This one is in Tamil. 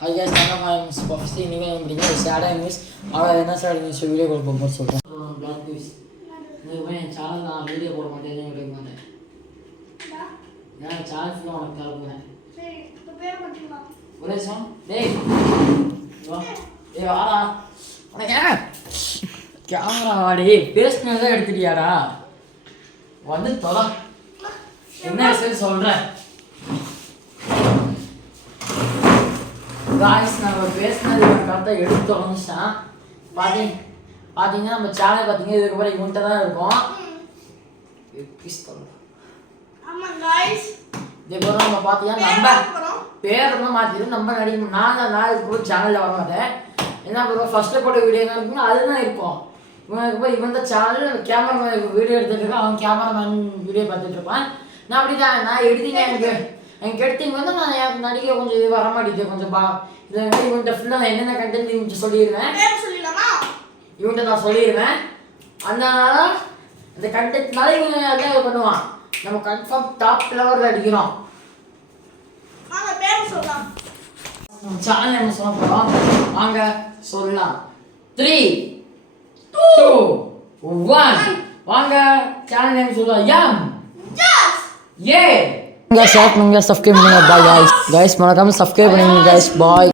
Hi guys, I'm Puffy. நீங்கள் எப்படிங்க சேடாக நியூஸ் ஆனால் என்ன சேடாக நியூஸ் வீடியோ கால் போக சொல்கிறேன். பிளாக் நியூஸ் இதுக்கு என் சேனல் நான் வீடியோ போட மாட்டேன் எடுக்க மாட்டேன். நான் சேனல் ஃபுல்லாக உனக்கு கால் போகிறேன். ஒரே சாங் டேய் வாடா உனக்கு கேமரா வாடி பேசினதான் எடுத்துட்டியாடா வந்து தொலை என்ன விஷயம் சொல்கிறேன். காய்ஸ் நம்ம பேசினது கரெக்டாக எடுத்து தொலைஞ்சிட்டேன். பார்த்தீங்கன்னா நம்ம சேனல் பார்த்தீங்கன்னா இதுக்கப்புறம் இவன்கிட்ட தான் இருக்கும். இதுக்கப்புறம் நம்ம பார்த்தீங்கன்னா நம்ம பேரெல்லாம் மாற்றிடும் நம்ம நடிக்கும். நான் இதுக்கப்புறம் சேனலில் வர மாட்டேன். என்ன பண்ணுவோம் ஃபஸ்ட்டு போட்ட வீடியோ என்ன இருக்குன்னா அதுதான் இருக்கும். இவனுக்கு போய் இவன் தான் சேனல் கேமராமேன் வீடியோ எடுத்துகிட்டு இருக்கான். அவன் கேமராமேன் வீடியோ பார்த்துட்டு இருப்பான். நான் அப்படி தான் நான் எடுத்தீங்க எனக்கு எடுத்தீங்க வந்து நான் நடிக்க கொஞ்சம் இது வர மாட்டேங்குது கொஞ்சம் இதை இவன்கிட்ட ஃபுல்லாக நான் என்னென்ன கண்டென்ட் இவன்ட்டு சொல்லிடுவேன். இவன்கிட்ட நான் சொல்லிடுவேன். அதனால இந்த கண்டென்ட்னால இவன் அதான் பண்ணுவான். நம்ம கன்ஃபார்ம் டாப் லெவலில் அடிக்கிறோம். சேனல் என்ன சொல்ல போகிறோம் வாங்க சொல்லலாம். 3, 2, 1 வாங்க சேனல் நேம் சொல்லலாம். சப்ஸ்கிரைப் பண்ணுங்க பாய் गाइस மறக்காம சப்ஸ்கிரைப் பண்ணுங்க गाइस பாய்.